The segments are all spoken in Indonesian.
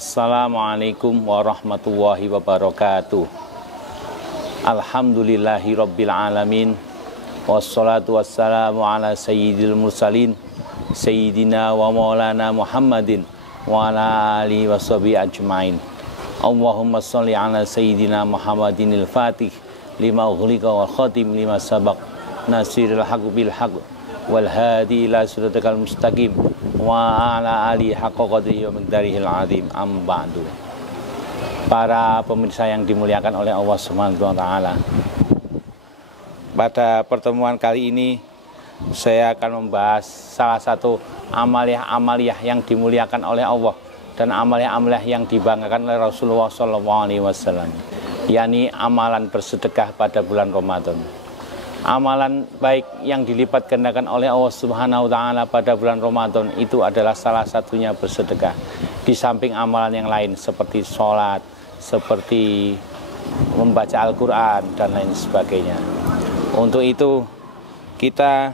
Assalamualaikum warahmatullahi wabarakatuh. Alhamdulillahi rabbil alamin. Wassalatu wassalamu ala sayyidil mursalin Sayyidina wa maulana Muhammadin wa ala alihi wa sahbihi ajmain. Allahumma sholli ala sayyidina Muhammadinil fatih lima ughliqa wal khatim lima sabaq nasiril haqq bil haqq wal hadi ila siratal mustaqim wa ala alihi haqqa qadrihi wa miqdarihil azim. Amma ba'du. Para pemirsa yang dimuliakan oleh Allah Subhanahu wa taala. Pada pertemuan kali ini saya akan membahas salah satu amaliyah-amaliyah yang dimuliakan oleh Allah dan amaliyah-amaliyah yang dibanggakan oleh Rasulullah SAW, yakni amalan bersedekah pada bulan Ramadan. Amalan baik yang dilipat gandakan oleh Allah Subhanahu wa taala pada bulan Ramadan itu adalah salah satunya bersedekah. Di samping amalan yang lain seperti sholat, seperti membaca Al-Quran dan lain sebagainya. Untuk itu kita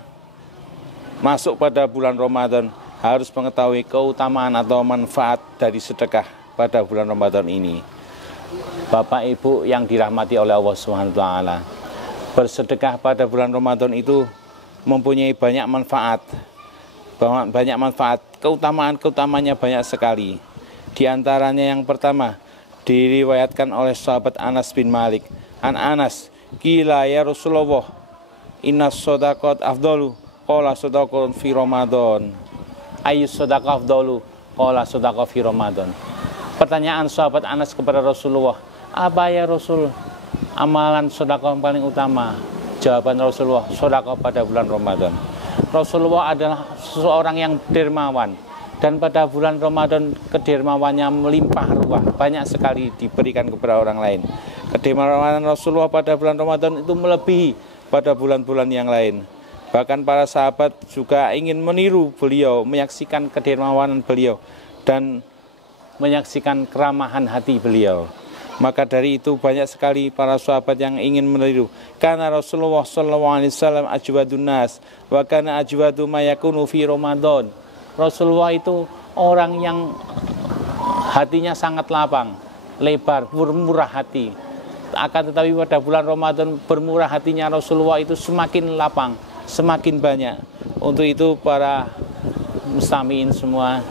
masuk pada bulan Ramadan harus mengetahui keutamaan atau manfaat dari sedekah pada bulan Ramadan ini. Bapak Ibu yang dirahmati oleh Allah Subhanahu wa taala, bersedekah pada bulan Ramadan itu mempunyai banyak manfaat. Banyak manfaat, keutamaan-keutamanya banyak sekali. Di antaranya yang pertama, diriwayatkan oleh sahabat Anas bin Malik. An Anas, qila ya Rasulullah, inna shadaqat afdalu, qala shadaqatun fi Ramadan. Ayyus shadaqah afdalu, qala shadaqah fi Ramadan. Pertanyaan sahabat Anas kepada Rasulullah, apa ya Rasul amalan sedekah yang paling utama? Jawaban Rasulullah, sedekah pada bulan Ramadan. Rasulullah adalah seseorang yang dermawan, dan pada bulan Ramadan kedermawannya melimpah ruah, banyak sekali diberikan kepada orang lain. Kedermawanan Rasulullah pada bulan Ramadan itu melebihi pada bulan-bulan yang lain. Bahkan para sahabat juga ingin meniru beliau, menyaksikan kedermawanan beliau dan menyaksikan keramahan hati beliau. Maka dari itu banyak sekali para sahabat yang ingin meniru. Karena Rasulullah SAW ajwadun nas wa kana ajwadu ma yakunu fi Ramadan. Rasulullah itu orang yang hatinya sangat lapang, lebar, bermurah hati. Akan tetapi pada bulan Ramadan bermurah hatinya Rasulullah itu semakin lapang, semakin banyak. Untuk itu para mustamiin semua,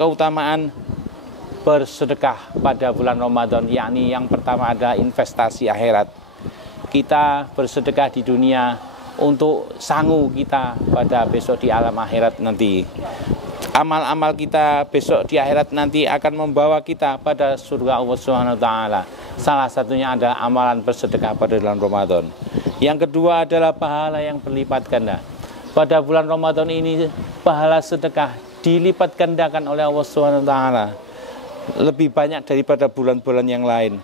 keutamaan bersedekah pada bulan Ramadan, yakni yang pertama adalah investasi akhirat. Kita bersedekah di dunia untuk sangu kita pada besok di alam akhirat nanti. Amal-amal kita besok di akhirat nanti akan membawa kita pada surga Allah Subhanahu wa taala. Salah satunya adalah amalan bersedekah pada bulan Ramadan. Yang kedua adalah pahala yang berlipat ganda. Pada bulan Ramadan ini pahala sedekah dilipat gandakan oleh Allah Subhanahu wa taala lebih banyak daripada bulan-bulan yang lain.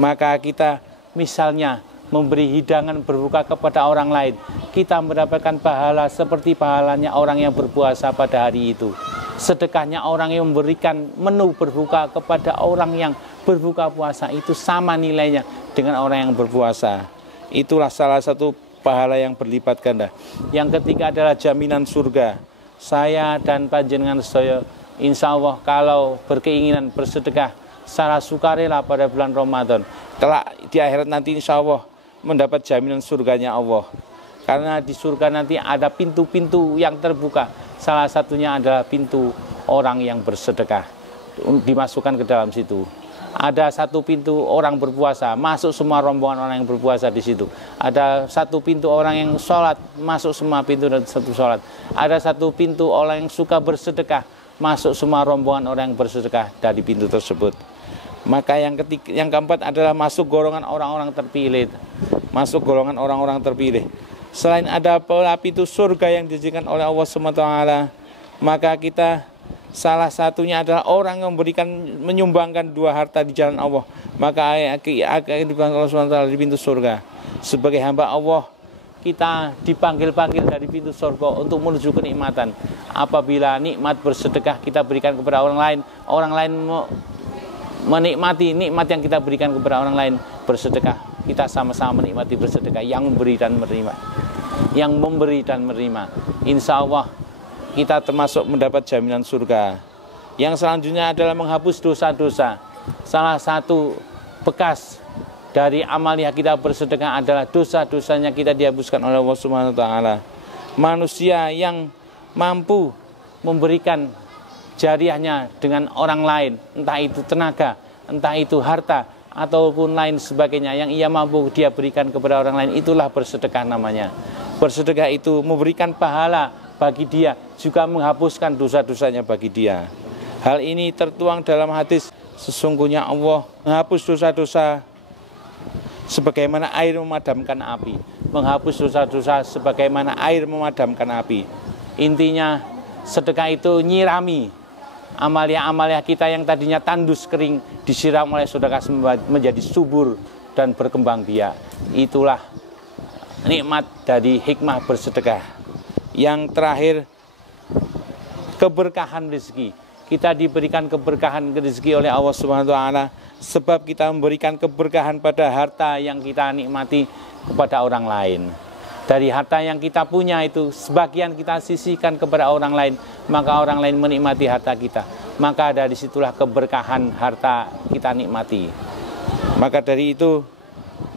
Maka kita misalnya memberi hidangan berbuka kepada orang lain, kita mendapatkan pahala seperti pahalanya orang yang berpuasa pada hari itu. Sedekahnya orang yang memberikan menu berbuka kepada orang yang berbuka puasa itu sama nilainya dengan orang yang berpuasa. Itulah salah satu pahala yang berlipat ganda. Yang ketiga adalah jaminan surga. Saya dan panjenengan saya insya Allah kalau berkeinginan bersedekah secara sukarela pada bulan Ramadan, kelak di akhirat nanti insya Allah mendapat jaminan surganya Allah. Karena di surga nanti ada pintu-pintu yang terbuka. Salah satunya adalah pintu orang yang bersedekah, dimasukkan ke dalam situ. Ada satu pintu orang berpuasa, masuk semua rombongan orang yang berpuasa di situ. Ada satu pintu orang yang sholat, masuk semua pintu dan satu sholat. Ada satu pintu orang yang suka bersedekah, masuk semua rombongan orang yang bersedekah dari pintu tersebut. Maka yang keempat adalah masuk golongan orang-orang terpilih. Masuk golongan orang-orang terpilih. Selain ada pintu surga yang dijadikan oleh Allah SWT, maka kita salah satunya adalah orang yang menyumbangkan dua harta di jalan Allah. Maka akan dipanggil Allah SWT di pintu surga. Sebagai hamba Allah, kita dipanggil-panggil dari pintu surga untuk menuju kenikmatan. Apabila nikmat bersedekah kita berikan kepada orang lain menikmati nikmat yang kita berikan kepada orang lain, bersedekah, kita sama-sama menikmati bersedekah, yang memberi dan menerima. Insya Allah kita termasuk mendapat jaminan surga. Yang selanjutnya adalah menghapus dosa-dosa. Salah satu bekas dari amalia kita bersedekah adalah dosa-dosanya kita dihapuskan oleh Allah Subhanahu wa taala. Manusia yang mampu memberikan jariahnya dengan orang lain, entah itu tenaga, entah itu harta, ataupun lain sebagainya yang ia mampu dia berikan kepada orang lain, itulah bersedekah namanya. Bersedekah itu memberikan pahala bagi dia, juga menghapuskan dosa-dosanya bagi dia. Hal ini tertuang dalam hadis, sesungguhnya Allah menghapus dosa-dosa sebagaimana air memadamkan api. Menghapus dosa-dosa sebagaimana air memadamkan api. Intinya sedekah itu nyirami amalia-amalia kita yang tadinya tandus kering, disiram oleh sedekah menjadi subur dan berkembang biak. Itulah nikmat dari hikmah bersedekah. Yang terakhir, keberkahan rezeki. Kita diberikan keberkahan rezeki oleh Allah Subhanahu wa taala sebab kita memberikan keberkahan pada harta yang kita nikmati kepada orang lain. Dari harta yang kita punya itu sebagian kita sisihkan kepada orang lain, maka orang lain menikmati harta kita. Maka dari situlah keberkahan harta kita nikmati. Maka dari itu,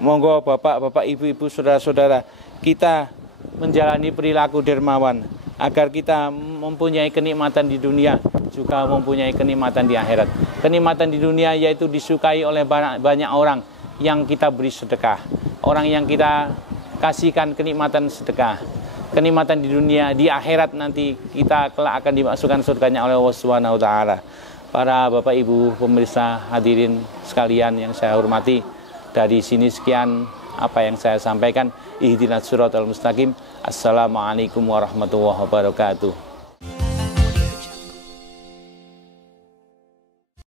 monggo bapak-bapak, ibu-ibu, saudara-saudara, kita menjalani perilaku dermawan agar kita mempunyai kenikmatan di dunia, juga mempunyai kenikmatan di akhirat. Kenikmatan di dunia yaitu disukai oleh banyak orang yang kita beri sedekah, orang yang kita kasihkan kenikmatan sedekah. Kenikmatan di dunia, di akhirat nanti kita kelak akan dimasukkan surganya oleh Allah Subhanahu wa taala. Para bapak ibu pemirsa hadirin sekalian yang saya hormati, dari sini sekian apa yang saya sampaikan. Ihdinas siratal mustaqim. Assalamualaikum warahmatullahi wabarakatuh.